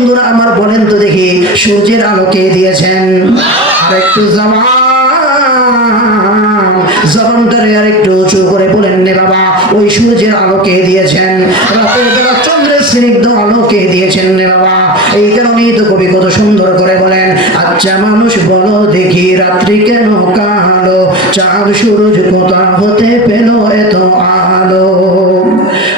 বন্ধুরা, আমার বলেন তো দেখি সূর্যের আলোকে দিয়েছেন। আর একটু জবান জবানটারে আর একটু উঁচু করে বলেন নে বাবা, ওই সূর্যের আলোকে দিয়েছেন। রাতের বেলা চন্দ্রের স্নিগ্ধ আলোকে দিয়েছেন রে বাবা। এই কারণেই তো কবি কত সুন্দর করে বলেন আচ্ছা মানুষ বলো দেখি রাত্রি কেন কালো চাঁদ সূরজ কোথা হতে পেল এত আলো?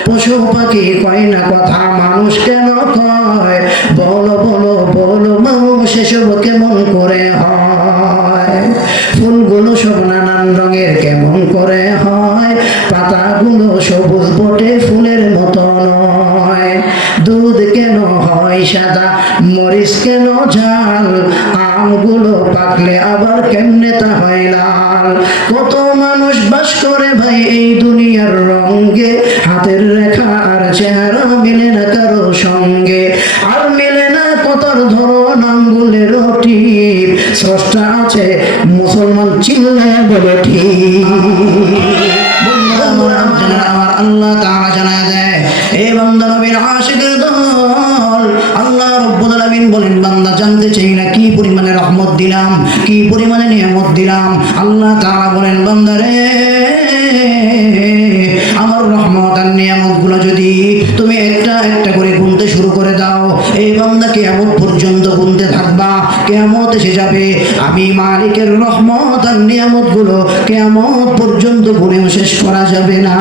পশু পাখি কয় না কথা, মানুষ কেন কয়? বলো বলো বলো মানুষ এসব কেমন করে হয়? ফুলগুলো সব নানান রঙের কেমন করে হয়? পাতাগুলো সবুজ বটে ফুলের মতো নয়। দুধ কেন হয় সাদা, মরিচ কেন ঝাল? আমগুলো পাকলে আবার কেমনে তা হয় লাল? কত মানুষ বাস করে ভাই এই দুনিয়ার রঙ্গে হাতের রেখা আর চেহারা মিলে না কারও সঙ্গে। আর মিলে না কতর ধরন আঙ্গুলের স্রষ্টা আছে মুসলমান চিল্লে বলে ঠিক। আমার আল্লাহ তাআলা জানায় দেয় বান্দা নবীর আশিকের দল, আল্লাহ রব্বুল বলেন, বান্দা জানতে চাই না রহমত দিলাম? কি পরিমাণে নিয়ামত দিলাম? আল্লাহ তাআলা বলেন বান্দা রে আমার রহমত আর নিয়ামতগুলো যদি তুমি একটা একটা করে গুনতে শুরু করে দাও, এই বান্দা কেমন পর্যন্ত গুনতে থাকবা কেমত এসে যাবে। আমি মালিকের রহমত আর নিয়ামতগুলো কেমন পর্যন্ত গুনেও শেষ করা যাবে না।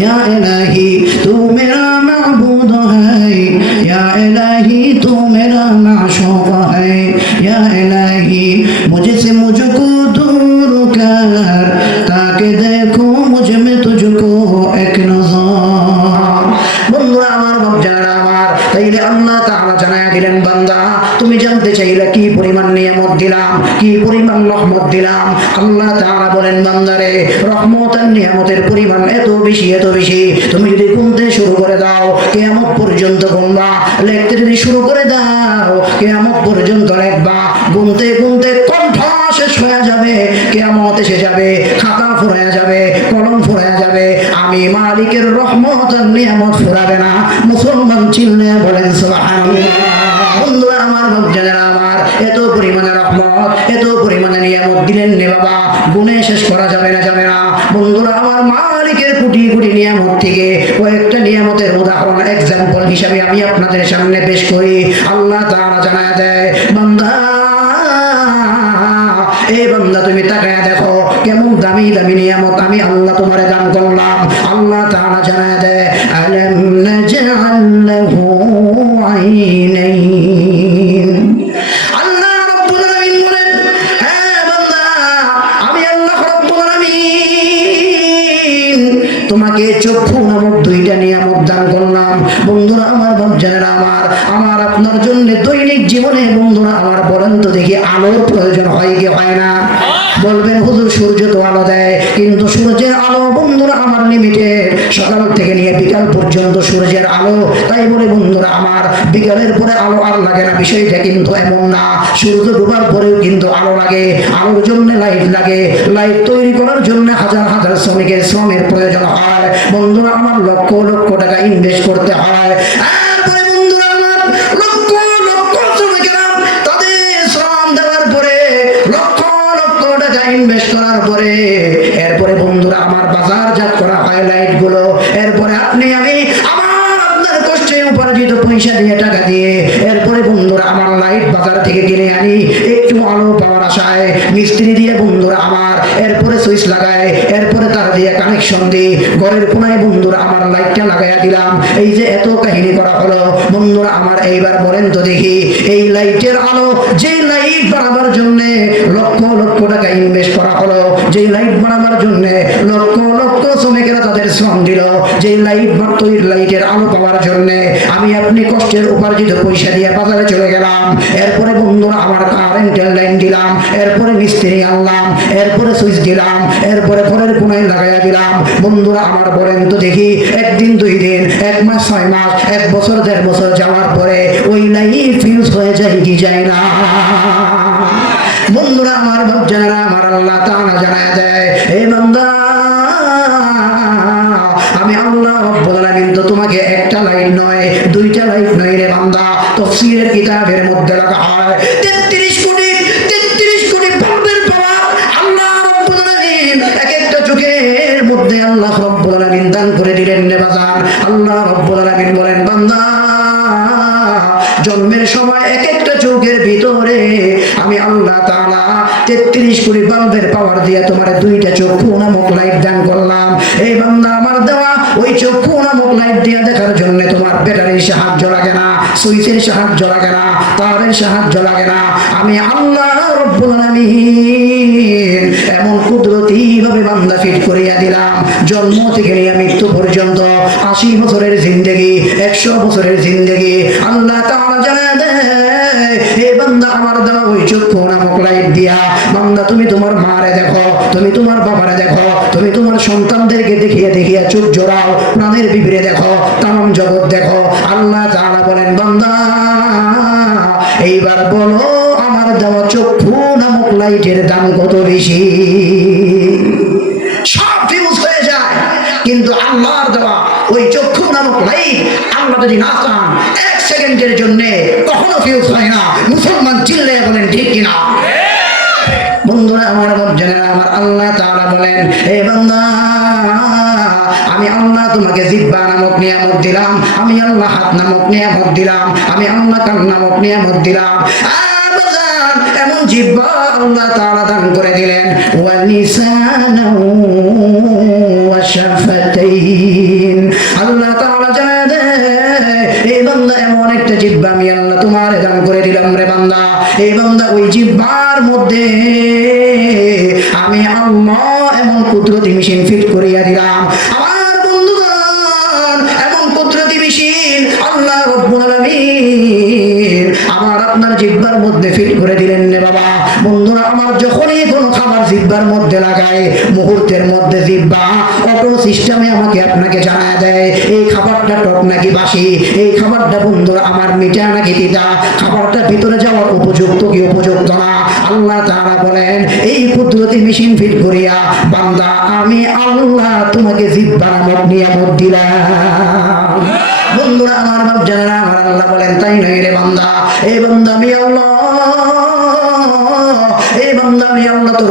ইয়া ইলাহি তু মেরা তাইলে আল্লাহ তাআলা জানায়া দিলেন, বান্দা, তুমি জানতে চাইলে কি পরিমাণ নিয়ামত দিলাম, কি পরিমাণ রহমত দিলাম? আল্লাহ তাআলা বলেন বান্দারে রহমত আর নিয়ামতের পরিমাণ এত বেশি এত বেশি। তুমি যদি গুনতে শুরু করে দাও, কিয়ামত পর্যন্ত গুনবা। লিখতে যদি শুরু করে দাও, কিয়ামত পর্যন্ত লিখবা। গুনতে গুনতে হয়ে যাবে, কিয়ামত এসে যাবে, খাতা ফুরায়া যাবে, কলম ফুরায়া যাবে। আমি মালিকের রহমত নিয়ামত ফুরাবে না। মুসলমান চিল্লে বলেন আমার আমার, এত পরিমাণে রহমত, এত পরিমাণে নিয়ামত দিলেন বাবা। শেষ করা যাবে না যাবে না। বন্ধুরা, আমার মালিকের নিয়ামত থেকে কয়েকটা নিয়ামতের উদাহরণ এক্সাম্পল হিসাবে আমি আপনাদের সামনে পেশ করি। আল্লাহ তাআলা জানায় দেয়, বান্দা আমি আল্লাহ তোমারে দান করলাম। আল্লাহ রাব্বুল আলামিন তোমাকে চক্ষু নামক দুইটা নিয়ামত দান করলাম। বন্ধুরা, আমার আমার আমার আপনার জন্য দৈনিক জীবনে বন্ধুরা, আমার বলেন তো দেখি আলোর প্রয়োজন হয় কি হয় না? বলবেন, হুজুর সূর্য তো আলো দেয়? কিন্তু সূর্যের আলো, বন্ধুরা, আমার লিমিটেড সকাল থেকে নিয়ে বিকাল পর্যন্ত সূর্যের আলো। তাই বলে, বন্ধুরা, আমার বিকালের পরে আলো আর লাগে না। বিষয়টা কিন্তু এমন না। সূর্য ডুবার পরেও কিন্তু আলো লাগে। আলোর জন্য লাইট লাগে। লাইট তৈরি করার জন্য হাজার হাজার শ্রমিকের শ্রমের প্রয়োজন হয়। বন্ধুরা, আমার লক্ষ লক্ষ টাকা ইনভেস্ট করতে হয়। করার পরে এরপরে বন্ধুরা আমার বাজারজাত করা হয় লাইটগুলো এরপরে আপনি, আমি আমার আপনার কষ্টে উপার্জিত পয়সা দিয়ে টাকা দিয়ে এরপরে বন্ধুরা আমার লাইট বাজার থেকে কিনে আনি। একটু আলো পাওয়ার আশায় মিস্ত্রি দিয়ে বন্ধুরা আমার এরপরে সুইচ লাগায়। দিই ঘরের কোনায় বন্ধুরা আমার লাইটটা লাগাইয়া দিলাম। এই যে এত কাহিনী করা হলো, বন্ধুরা আমার এইবার বলেন তো দেখি, এই লাইটের আলো, যে লাইট বাড়াবার জন্য লক্ষ লক্ষ টাকা ইনভেস্ট করা হলো যে লাইট বানাবার জন্য লক্ষ লক্ষ শ্রমিকেরা তাদের শ্রম দিল যে লাইট লাইটের আলো পাওয়ার জন্য আমি আপনি কষ্টের উপার্জিত পয়সা দিয়ে বাজারে চলে গেলাম, এরপরে বন্ধুরা আমার কারেন্টের লাইন দিলাম, এরপরে মিস্ত্রি আনলাম, এরপরে সুইচ দিলাম, এরপরে ঘরের কোনায় লাগাইয়া দিলাম। বন্ধুরা আমার বলেন তো দেখি, একদিন, দুই দিন, এক মাস, ছয় মাস, এক বছর, দেড় বছর যাওয়ার পরে ওই লাইট ফিউজ হয়ে যায় কি যায় না? বন্ধুরা আমার ভক্তরা আমার আল্লাহ জন্মের সময় এক একটা চোখের ভিতরে আমি আল্লাহ তাআলা তেত্রিশ কোটি বাল্বের পাওয়ার দিয়ে তোমার দুইটা চক্ষু নামক লাইট দান করলাম। এই বান্দা আমার দেওয়া, ওই চক্ষু নামক লাইট দিয়ে দেখার জন্য তোমার ব্যাটারির সাহায্য লাগে না, সুইচের সাহায্য লাগে না, তারের সাহায্য লাগে না। আমি আল্লাহ রব্বুল আলামিন এমন কুদরতি ভাবে বান্দা ফিট করিয়া দিলাম। জন্ম থেকে নিয়ে মৃত্যু পর্যন্ত আশি বছরের জিন্দেগি, একশো বছরের জিন্দেগি। আল্লাহ তাআলা জানা দেয় হে বান্দা আমার দেওয়া ওই চক্ষু নামক লাইট দিয়া, বান্দা তুমি তোমার মারে দেখো, তুমি তোমার বাবারে দেখো, তুমি তোমার সন্তানদেরকে দেখিয়ে দেখিয়ে চোখ জোড়াও, প্রাণের বিবরে দেখো তাম জগৎ দেখো। আল্লাহ যদি না চান এক সেকেন্ডের জন্য কখনো ফিউজ হয় না। মুসলমান চিল্লে বলেন, ঠিক কিনা? বন্ধুরা, আমার বর্জনেরা আমার আল্লাহ তাআলা বলেন হে আমি আল্লাহ তোমাকে জিব্বা নামক নিয়ামত দিলাম, আমি আল্লাহ হাত নামক নিয়ামত দিলাম, আমি আল্লাহ কান নামক নিয়ামত দিলাম। এমন জিব্বা আল্লাহ তাআলা দান করে দিলেন। ওয়া এই ওই জিব্বার মধ্যে আমি আল্লাহ এমন কুদরতি মেশিন ফিট করিয়া দিলাম। আমার বন্ধুগণ, এমন কুদরতি মেশিন আল্লাহ আমার আপনার জিব্বার মধ্যে ফিট করে দিলেন রে বাবা। বন্ধুরা, আমার যখনই জিব্বার মধ্যে লাগায়, মুহূর্তের মধ্যে জিব্বা। অটো সিস্টেমে আমাকে আপনাকে জানা দেয়, এই খাবারটা টক নাকি বাসি? এই খাবারটা বন্ধুরা আমার মিঠা নাকি তিতা? খাবারটা ভিতরে যাওয়ার উপযুক্ত কি উপযুক্ত না? আল্লাহ তাআলা বলেন, এই কুদরতি মেশিন ফিট করিয়া, বান্দা, আমি আল্লাহ তোমাকে জিব্বা নামক নিয়ামত দিলাম। বন্ধুরা, আমার বাপ জানা আমার আল্লাহ বলেন, তাই নয় রে বান্দা। এই বান্দা, আমি আল্লাহ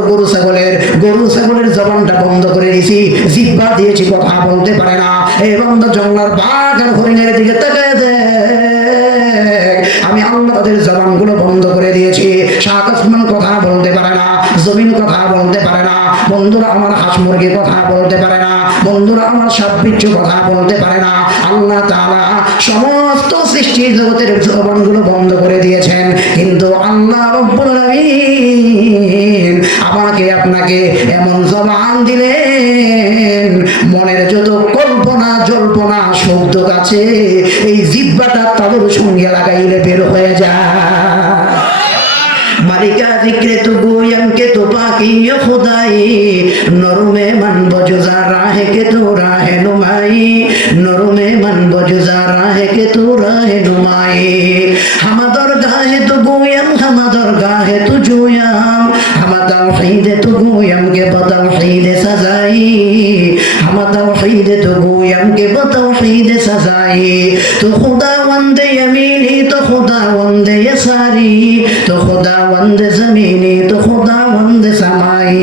গরু ছাগলের গরু ছাগলের জবানটা বন্ধ করে দিয়েছি জিব্বা দিয়েছি, কথা বলতে পারে না। এই বন্ধ জঙ্গলার হরিণের দিকে আমি আল্লাহ তাদের জবানগুলো বন্ধ করে দিয়েছি। শাক আসমান কথা বলতে জমিন কথা বলতে পারে না, বন্ধুরা আমার হাঁস মুরগি কথা বলতে পারে না, বন্ধুরা আমার সাপ বিচ্ছু কথা বলতে পারে না, আল্লাহ তাআলা সমস্ত সৃষ্টি জগতের জবানগুলো বন্ধ করে দিয়েছেন, কিন্তু আল্লাহ আমাকে আপনাকে এমন জবান দিলেন, মনের যত কল্পনা, জল্পনা শব্দ আছে এই জিব্বাটা তাদের সঙ্গে লাগাইলে বের হয়ে যায়। के तो गोयम के तो बाकी ये खुदाई नरमे मन बजुजा राह के तो राह नुमाई नरमे मन बजुजा राह के तो राह नुमाई हमादर गाहे तो गोयम हमादर गाहे तो जोयम हमादर खीदे तो गोयम के बदल तौहीद सजाई हमादर खीदे तो गोयम के बदल तौहीद सजाई तो खुदा वंदे यमीनी तो खुदा वंदे यसारी তো খোদা জমিনি, তো খোদা বন্দে সামাই,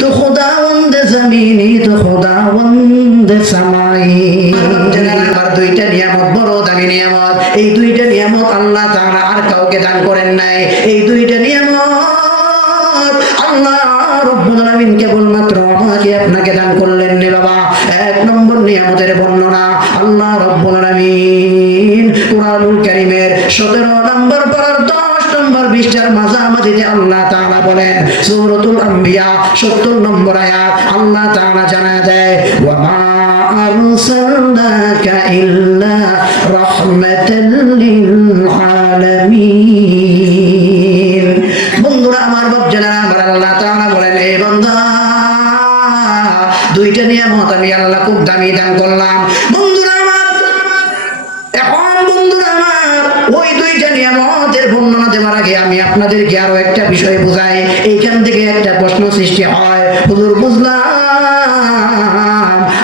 তো খোদা বন্দে জমিনি, তো খোদা বন্দে সামাই। আমার দুইটা নিয়ামত, বড় দামি নিয়ামত। এই দুইটা নিয়ামত আল্লাহ তারা আর কাউকে দান করেন নাই। এই দুইটা নিয়ামত আল্লাহ রব্বুল কেবলমাত্র আমাকে আপনাকে দান করলেন রে বাবা। এক নম্বর নিয়ামতের বর্ণনা আল্লাহ রব্বুল আলামিন কুরআনুল কারীমের 17 নম্বর পড়ার 10 নম্বর পৃষ্ঠার মাঝামাঝিতে আল্লাহ তাআলা বলেন, সূরাতুল আম্বিয়া 70 নম্বর আয়াত, আল্লাহ তাআলা জানা দেয় ওয়া মা আরসালনাকা ইল্লা রাহমাতাল লিল বন্ধুরা, আমার বাপজানা আমার আল্লাহ তাআলা বলেন এই বান্দা, দুইটা নিয়ামত আমি আল্লাহ খুব বোঝাই এইখান থেকে একটা প্রশ্ন সৃষ্টি হয়। হুজুর, বুঝলাম।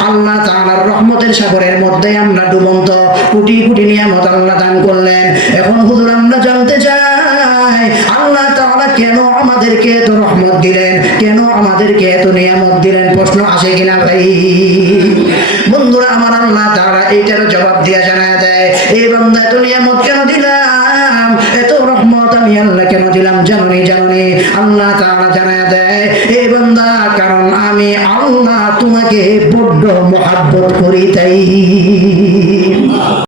আল্লাহ তাআলার রহমতের সাগরের মধ্যে আমরা ডুবন্ত কোটি কোটি নিয়ামত আল্লাহ দান করলেন। এখন হুজুর, আমরা জানতে চাই, আল্লাহ তাআলা কেন আমাদেরকে এত রহমত দিলেন? কেন আমাদেরকে এত নিয়ামত দিলেন? প্রশ্ন আসে কিনা ভাই? বন্ধুরা, আমার আল্লাহ তাআলা এইটার জবাব দিয়া জানায় দেয়, এই বান্দা এত নিয়ামত কেন দিলাম? এত রহমত আমি আল্লাহ কেন দিলাম? জাননি জাননি। আল্লাহ তারা জানায় দেয় এ বান্দা কারণ আমি আল্লাহ তোমাকে বড্ড মহাব্বত করি তাই।